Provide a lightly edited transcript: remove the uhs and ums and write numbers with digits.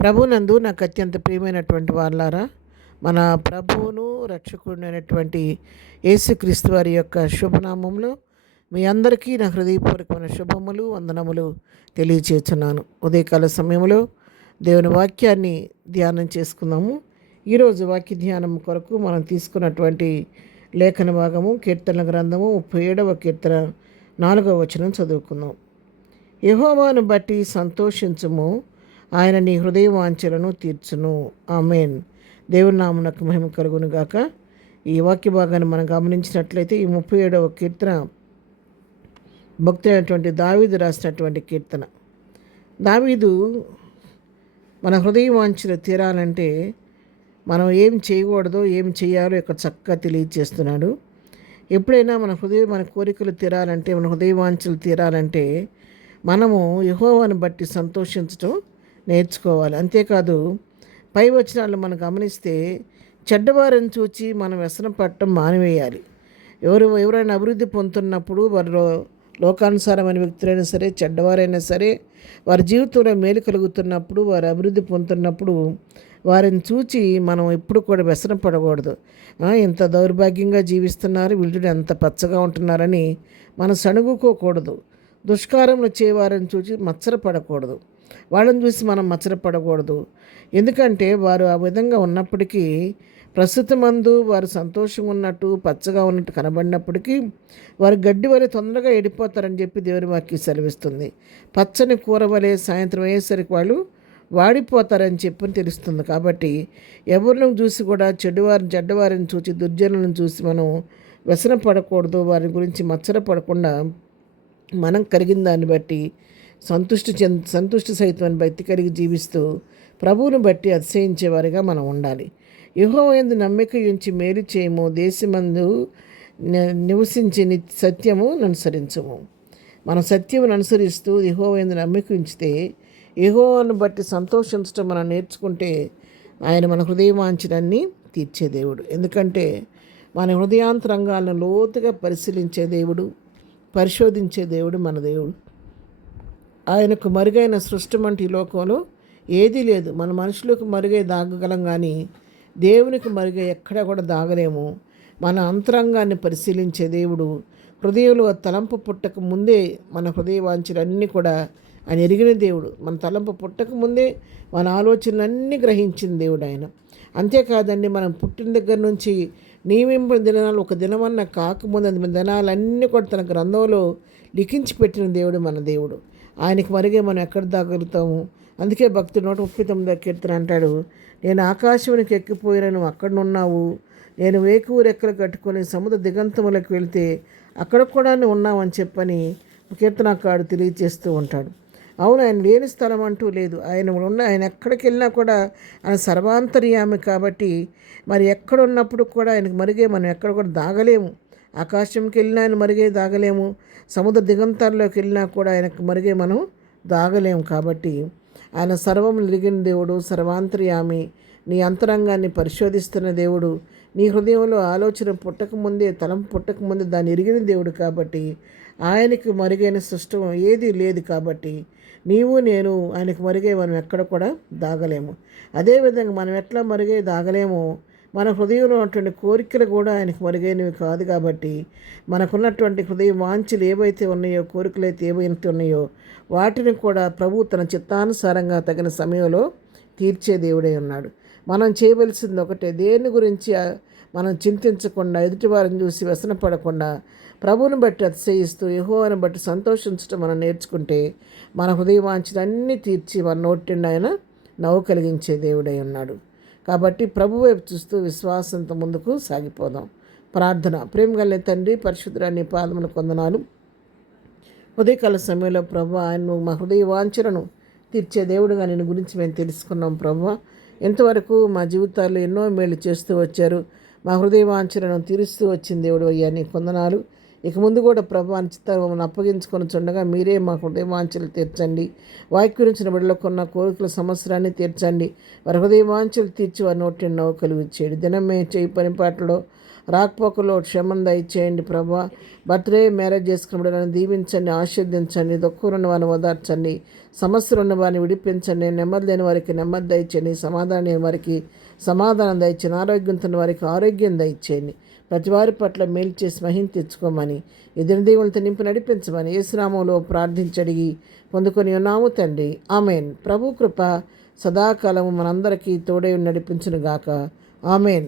ప్రభునందు నాకు అత్యంత ప్రియమైనటువంటి వాళ్ళారా, మన ప్రభువును రక్షకుడైనటువంటి యేసుక్రీస్తు వారి యొక్క శుభనామంలో మీ అందరికీ నా హృదయపూర్వకమైన శుభములు వందనములు తెలియచేస్తున్నాను. ఉదయకాల సమయంలో దేవుని వాక్యాన్ని ధ్యానం చేసుకుందాము. ఈరోజు వాక్య ధ్యానం కొరకు మనం తీసుకున్నటువంటి లేఖన భాగము కీర్తన గ్రంథము 37వ కీర్తన 4వ వచనం చదువుకుందాం. యెహోవాను బట్టి సంతోషించుము, ఆయన నీ హృదయ వాంఛలను తీర్చును. ఆమేన్. దేవుని నామమునకు మహిమ కలుగును గాక. ఈ వాక్య భాగాన్ని మనం గమనించినట్లయితే ఈ 37వ కీర్తన భక్తుడైనటువంటి దావీదు రాసినటువంటి కీర్తన. దావీదు మన హృదయ వాంఛలు తీరాలంటే మనం ఏం చేయకూడదో ఏం చేయాలో ఇక్కడ చక్కగా తెలియజేస్తున్నాడు. ఎప్పుడైనా మన కోరికలు తీరాలంటే, మన హృదయ వాంఛలు తీరాలంటే మనము యెహోవాను బట్టి సంతోషించటం నేర్చుకోవాలి. అంతేకాదు పై వచనాలు మనం గమనిస్తే చెడ్డవారిని చూచి మనం వ్యసనం పడటం మానివేయాలి. ఎవరైనా అభివృద్ధి పొందుతున్నప్పుడు వారు లోకానుసారమైన వ్యక్తులైనా సరే, చెడ్డవారైనా సరే, వారి జీవితంలో మేలు కలుగుతున్నప్పుడు, వారు అభివృద్ధి పొందుతున్నప్పుడు వారిని చూచి మనం ఎప్పుడు కూడా వ్యసనం పడకూడదు. ఇంత దౌర్భాగ్యంగా జీవిస్తున్నారు, వీళ్ళు ఎంత పచ్చగా ఉంటున్నారని మనం సణుగుకోకూడదు. దుష్కారములు చేయవారిని చూసి మత్సరపడకూడదు. వాళ్ళని చూసి మనం మత్సరపడకూడదు. ఎందుకంటే వారు ఆ విధంగా ఉన్నప్పటికీ, ప్రస్తుతమందు వారు సంతోషంగా ఉన్నట్టు, పచ్చగా ఉన్నట్టు కనబడినప్పటికీ వారు గడ్డి వలె తొందరగా ఎడిపోతారని చెప్పి దేవుని వాక్యం సెలవిస్తుంది. పచ్చని కూర వలె సాయంత్రం అయ్యేసరికి వాళ్ళు వాడిపోతారని చెప్పని తెలుస్తుంది. కాబట్టి ఎవరిని చూసి కూడా చెడ్డవారిని చూసి, దుర్జనులను చూసి మనం వ్యసన పడకూడదు. వారి గురించి మత్సరపడకుండా మనం కలిగిన దాన్ని బట్టి సంతుష్టి సహితమని బట్టి కలిగి జీవిస్తూ ప్రభువును బట్టి అతిశయించేవారిగా మనం ఉండాలి. యెహోవా యందు నమ్మిక ఉంచి మేలు చేయము, దేశమందు నివసించి సత్యము అనుసరించము. మనం సత్యమును అనుసరిస్తూ యెహోవా యందు నమ్మిక ఉంచితే, యెహోవాను బట్టి సంతోషించడం మనం నేర్చుకుంటే ఆయన మన హృదయవాంఛలన్నీ తీర్చే దేవుడు. ఎందుకంటే మన హృదయాంతరంగాలను లోతుగా పరిశీలించే దేవుడు, పరిశోధించే దేవుడు మన దేవుడు. ఆయనకు మరుగైన సృష్టి వంటి ఈ లోకంలో ఏదీ లేదు. మన మనుషులకు మరుగై దాగగలం, కానీ దేవునికి మరుగై ఎక్కడ కూడా దాగలేము. మన అంతరంగాన్ని పరిశీలించే దేవుడు, హృదయంలో తలంపు పుట్టక ముందే మన హృదయ వాంఛలన్నీ కూడా ఆయన ఎరిగిన దేవుడు. మన తలంపు పుట్టక ముందే మన ఆలోచనలన్నీ గ్రహించిన దేవుడు ఆయన. అంతేకాదండి, మనం పుట్టిన దగ్గర నుంచి నియమించిన దినాలు ఒక దినమన్నా కాకముందు అది దినాలన్నీ కూడా తన గ్రంథంలో లిఖించి పెట్టిన దేవుడు మన దేవుడు. ఆయనకి మరిగే మనం ఎక్కడ దాగలుగుతాము? అందుకే భక్తుడు 139వ కీర్తన అంటాడు, నేను ఆకాశమునికి ఎక్కిపోయినా నువ్వు అక్కడనున్నావు, నేను వేకువ రెక్కలు కట్టుకొని సముద్ర దిగంతములకు వెళితే అక్కడ కూడా నువ్వు ఉన్నావని చెప్పని కీర్తనకారుడు తెలియజేస్తూ ఉంటాడు. అవును, ఆయన లేని స్థలం అంటూ లేదు. ఆయన ఎక్కడికి వెళ్ళినా కూడా ఆయన సర్వాంతర్యామి. కాబట్టి మరి ఎక్కడున్నప్పుడు కూడా ఆయనకు మరిగే మనం ఎక్కడ కూడా దాగలేము. ఆకాశంకి వెళ్ళినా ఆయన మరిగే దాగలేము, సముద్ర దిగంతాల్లోకి వెళ్ళినా కూడా ఆయనకు మరిగే మనం దాగలేము. కాబట్టి ఆయన సర్వం ఎరిగిన దేవుడు, సర్వాంతర్యామి, నీ అంతరంగాన్ని పరిశోధిస్తున్న దేవుడు, నీ హృదయంలో ఆలోచన పుట్టకముందే, తలంపు పుట్టకముందే దాన్ని ఎరిగిన దేవుడు. కాబట్టి ఆయనకు మరుగైన సృష్టం ఏది లేదు. కాబట్టి నీవు నేను ఆయనకు మరుగై మనం ఎక్కడ కూడా దాగలేము. అదేవిధంగా మనం ఎట్లా మరుగై దాగలేమో, మన హృదయంలో ఉన్నటువంటి కోరికలు కూడా ఆయనకు మరుగైనవి కాదు. కాబట్టి మనకున్నటువంటి హృదయ వాంఛలు ఏవైతే ఉన్నాయో, కోరికలు అయితే ఏవైతే ఉన్నాయో, వాటిని కూడా ప్రభు తన చిత్తానుసారంగా తగిన సమయంలో తీర్చే దేవుడై ఉన్నాడు. మనం చేయవలసింది ఒకటే, దేని గురించి మనం చింతించకుండా, ఎదుటివారిని చూసి వ్యసనపడకుండా, ప్రభువుని బట్టి అతిశయిస్తూ యెహోవాను బట్టి సంతోషించడం మనం నేర్చుకుంటే మన హృదయ వాంఛలన్నీ తీర్చి మన నోటిని ఆయన నవ్వు కలిగించే దేవుడై ఉన్నాడు. కాబట్టి ప్రభు వైపు చూస్తూ విశ్వాసంతో ముందుకు సాగిపోదాం. ప్రార్థన. ప్రేమగల తండ్రి, పరిశుద్ధురాని పాదముల కొందనాలు. ఉదయకాల సమయంలో ప్రభు ఆయన మా హృదయ వాంఛలను తీర్చే దేవుడుగా నేను గురించి మేము తెలుసుకున్నాం. ప్రభు ఎంతవరకు మా జీవితాల్లో ఎన్నో మేలు చేస్తూ వచ్చారు, మా హృదయ వాంఛలను తీరుస్తూ వచ్చిన దేవుడు అయ్యా, నీ కొందనాలు. ఇక ముందు కూడా ప్రభు చిత్తాన్ని అప్పగించుకొని చుండగా మీరే మా హృదయ వాంఛలు తీర్చండి. వాక్యం గురించిన బిడ్డలకు ఉన్న కోరికల సమస్యలన్నీ తీర్చండి. వారి హృదయ వాంఛలు తీర్చి వారి నోటి నవ్వు కలిగించేయండి. దినం మేము చేయి పనిపాటలో రాకపోకలో క్షమం దయచేయండి ప్రభా. బర్త్డే మ్యారేజ్ చేసుకున్న బిడ్డలను దీవించండి, ఆశీర్దించండి. దుఃఖంలో ఉన్న వారిని ఓదార్చండి, సమస్యలు ఉన్న వారిని విడిపించండి. నెమ్మది లేని వారికి నెమ్మది దయచేయండి, సమాధానం లేని వారికి సమాధానం దయచేయండి, ఆరోగ్యంతో ఉన్న వారికి ఆరోగ్యం దయచేయండి. ప్రతి వారి పట్ల మేలు చేసి మహిమ తెచ్చుకోమని, ఎదురు దేవులతో నింపి నడిపించమని యేసునామంలో ప్రార్థించడిగి పొందుకొని ఉన్నాము తండ్రి. ఆమెన్. ప్రభు కృప సదాకాలము మనందరికీ తోడై నడిపించునుగాక. ఆమెన్.